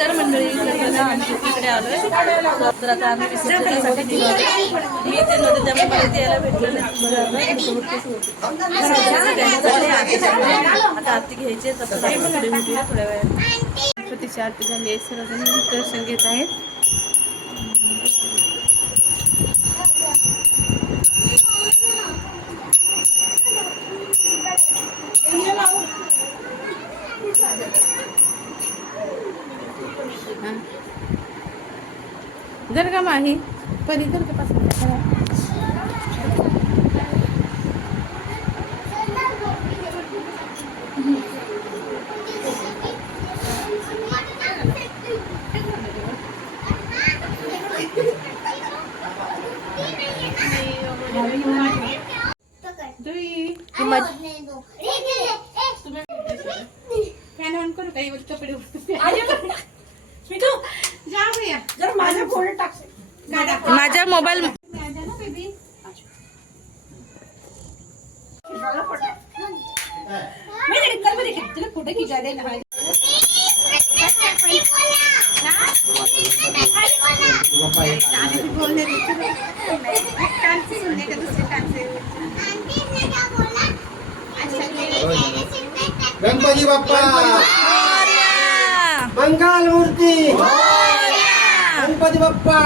नमस्कार मंडळी. तर आता आम्ही विसर्जनासाठी मी ते नव्हते त्यामुळे मला यायला भेटलं नाही. आता आरती. घ्यायची आहे, तसं भेटूया थोड्या वेळात गणपतीची आरती झाली आहे. सर्वजण दर्शन घेत आहेत. हा. जर का माही परी जर का ही काही कपडे गणपती बाप्पा मोरया! मंगल मूर्ती! गणपती बाप्पा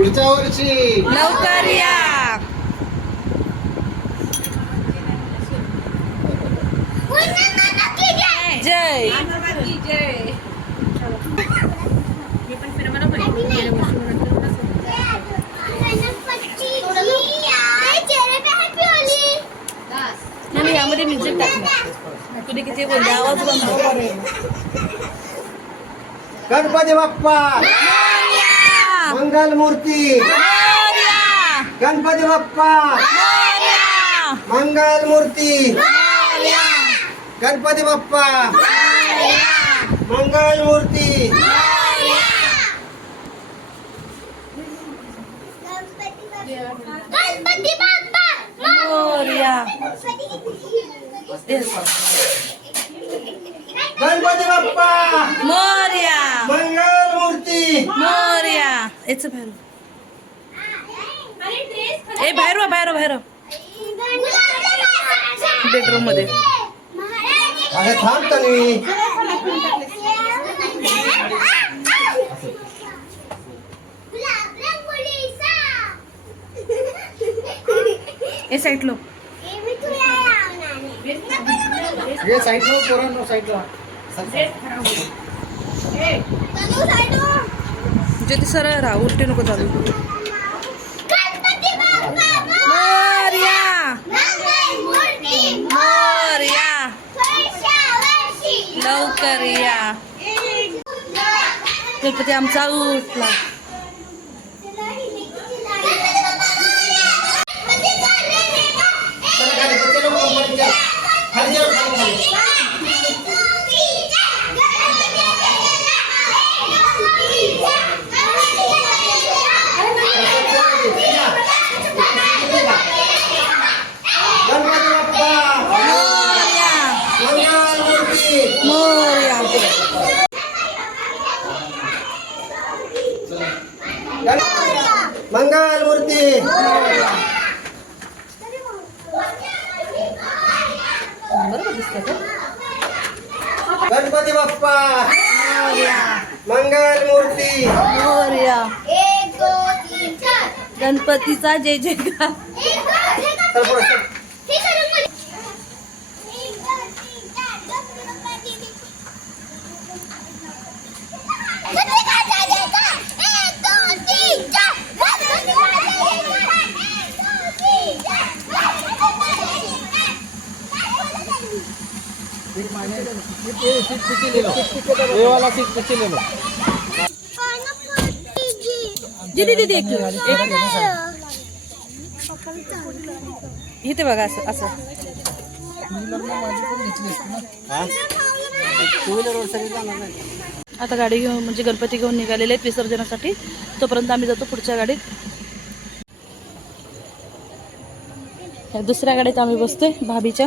पुढच्या वर्षी. लवकर या. जय. आणि यामध्ये म्युझिक टाकणार तुला किती आवाज बंद गणपती बाप्पा! मंगल मूर्ती मोरया! गणपती बाप्पा मोरया! मंगल मूर्ती मोरया! गणपती बाप्पा मंगल मूर्ती गणपती बाप्पा मोरया! Yes. गणपती बाप्पा मोरया मंगल मूर्ती. मोरया. याच बाहेर ए बाहेर वा बाहेर वा, बाहेर वा. बेडरूममध्ये. अरे थांब तन्वी ए साईड लो. ये साईडला पोरांनो साईडला ज्योती सर राहा उलटे नको चालू. मोरया! लवकर या. गणपती आमचा उठला खाली चलो, खाली, खाली. गणपती बाप्पा मोरया मंगल मूर्ती मोरया का गणपती बाप्पा. मंगल मूर्ती. मोरया. चार. गणपतीचा जय जयकार चल पुढं, चल. ठीक आहे रंगोली. एक, दोन, तीन, चार, गणपती बाप्पा की जय. गणपती बाप्पा जय जयकार. एक, दोन, तीन, चार, गणपती बाप्पा जय जयकार. एक, दोन, तीन, चार, गणपती बाप्पा जय जयकार. दीदी दीदी एक इथे बघा असं असं आता गाडी घेऊन म्हणजे गणपती घेऊन निघालेले आहेत विसर्जनासाठी. तोपर्यंत आम्ही जातो पुढच्या गाडीत. दुसऱ्या गाडीत आम्ही बसतोय भाभीच्या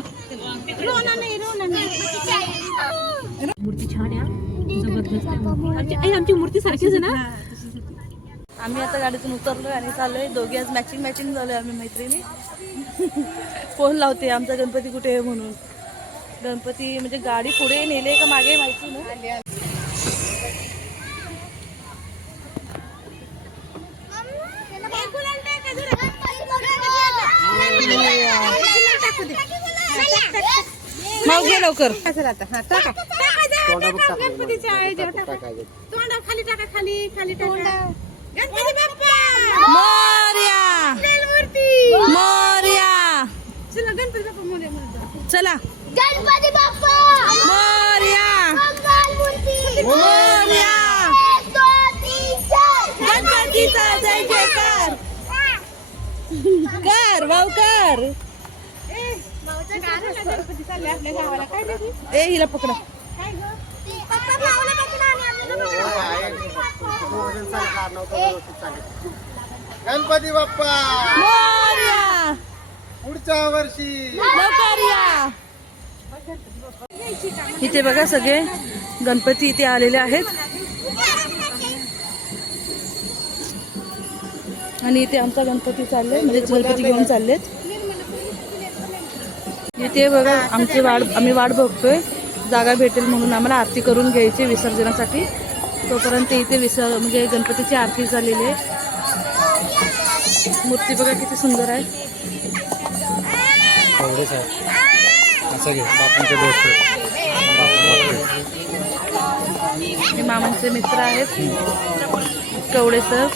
मूर्ती छान आहे हा. जबरदस्त आहे मूर्ती. आमची आई, आमची मूर्ती सारखीच आहे ना आम्ही आता गाडीतून उतरलोय आणि चाललोय दोघे आज मॅचिंग मॅचिंग झालोय आम्ही मैत्रिणी फोन लावते आमचा गणपती कुठे आहे म्हणून गणपती म्हणजे गाडी पुढे नेले का मागे माहिती ना घे लवकर मोर्या! मोर्या! चला गणपती बाप्पा मोर्या मंगल मूर्ती मोर्या एक, दोन, तीन, चार. गणपतीचा जय जयकार! कर भाऊ कर. ए हिला पकडा. गणपती बाप्पा! पुढच्या वर्षी! इथे बघा सगळे गणपती इथे आलेले आहेत. आणि इथे आमचा गणपती चालले म्हणजे गणपती घेऊन चाललेत. इथे बघा आमची वाट आम्ही वाट बघतोय. जागा भेटेल म्हणून आम्हाला आरती करून घ्यायची विसर्जनासाठी. तोपर्यंत इथे विसर म्हणजे गणपतीची आरती झालेली आहे. मूर्ती बघा किती सुंदर आहे. हे मामांचे मित्र आहेत. कवडे सर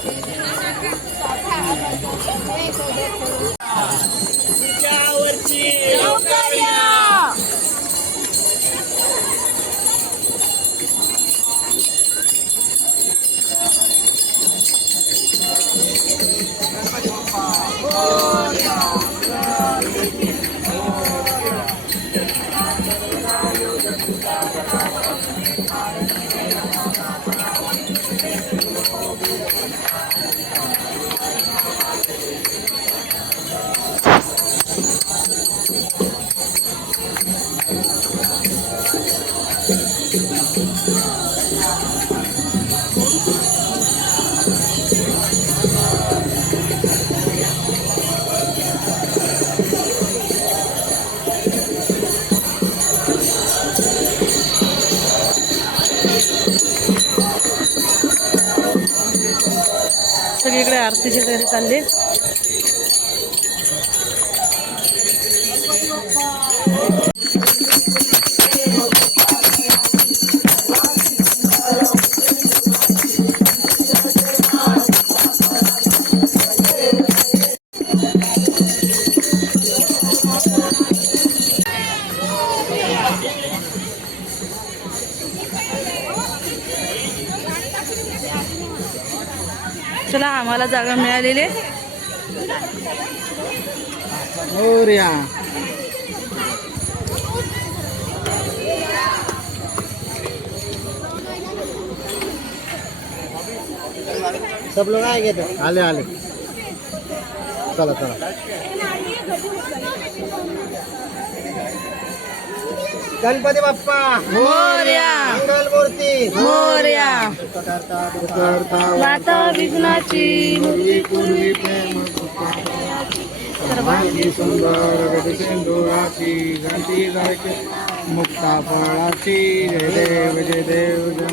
आरतीची तयारी चालली. मला आम्हाला जागा मिळालेली सब लोग आए गए आले आले। चला चला। गणपती बाप्पा मोर्या मंगल मूर्ती मोर्या करता करता माता विघ्नाची पूर्वी पूर्वी प्रेम सर्वांगी सुंदर गती सिंधुराची घंटी गायके मुक्ता फळाची जय देव जय देव जय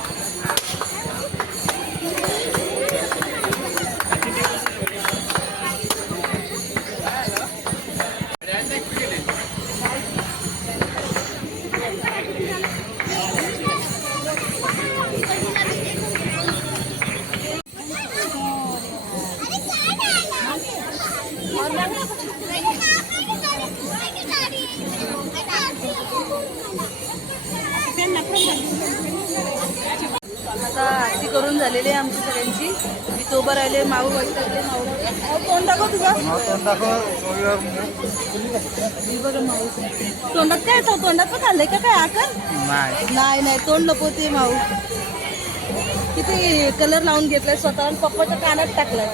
आता आरती करून झालेली आहे आमची सगळ्यांची. मी तो उभं राहिले माऊ वाटले माऊ तोंड दाखव तुझा. माऊ. तोंडात काय येतो? तोंडात पण आलंय का काय? आकार? नाही. नाही तोंड नको ते माऊ. किती कलर लावून घेतलाय स्वतः पप्पाच्या कानात टाकलाय.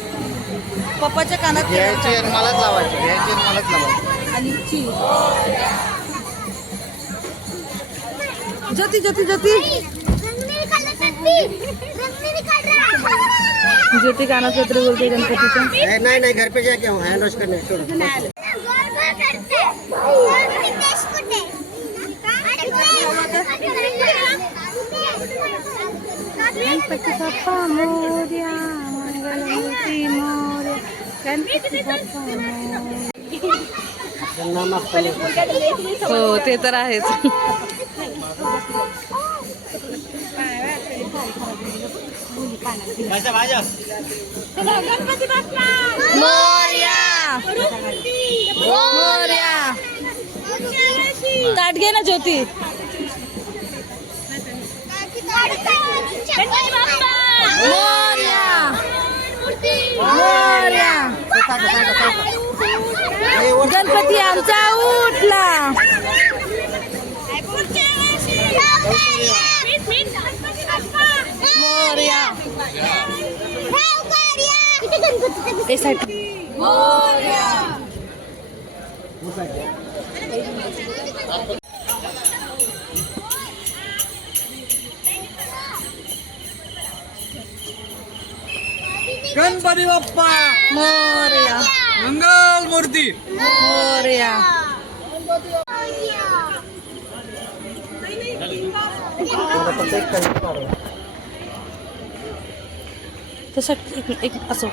पप्पाच्या कानात घ्यायची आणि मलाच लावायची घ्यायची आणि मलाच लावायची. आणि ची. ज्योती कानात पत्र बोलते गणपतीच्या नाही नाही घर पे जाके हँड वॉश करने गणपती बाप्पा मोर्या मंगलमूर्ती गणपती मोर्या हो ते तर आहेच. ताट घे ना ज्योती. मोर्या गणपती आमचा उठला. मोर्या. गणपती बाप्पा मोर्या मंगल मूर्ती मोर्या तसं एक एक असं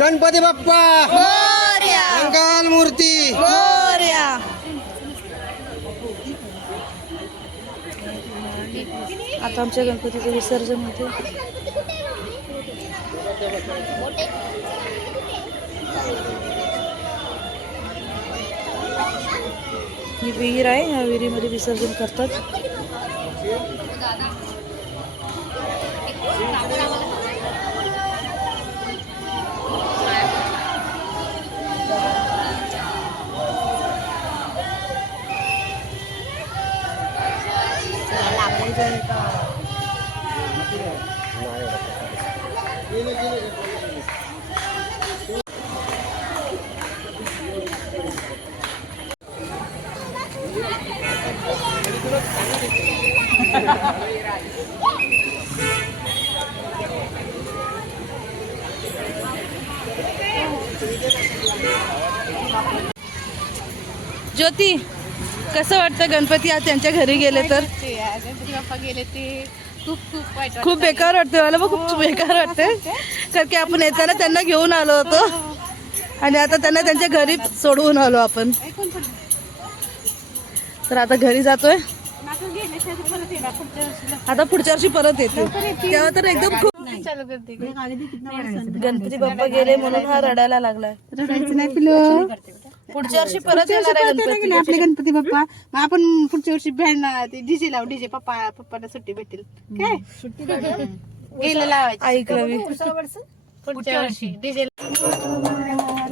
गणपती बाप्पा मोर्या मंगल मूर्ती मोर्या आता आमच्या गणपतीचं विसर्जन होते ही विहीर आहे या विहिरीमध्ये विसर्जन करतात. ज्योती कसं वाटतं गणपती आज त्यांच्या घरी गेले तर? गणपती बाप्पा गेले ते खूप खूप वाईट खूप बेकार वाटते मला पण खूप बेकार वाटते कारण की आपण येताना त्यांना घेऊन आलो होतो. आणि आता त्यांना त्यांच्या घरी सोडवून आलो आपण. तर आता घरी जातोय. आता पुढच्या वर्षी परत येते तेव्हा तर एकदम खूप गणपती बाप्पा गेले म्हणून हा रडायला लागलाय. पुढच्या वर्षी परत येणार आहे गणपती. आपले गणपती बाप्पा? मग आपण पुढच्या वर्षी बँड ते डीजे लावू डीजे पप्पा पप्पाला सुट्टी भेटेल. काय? सुट्टी गेलं लावायची. ऐक रवी पुढच्या वर्षी. डीजे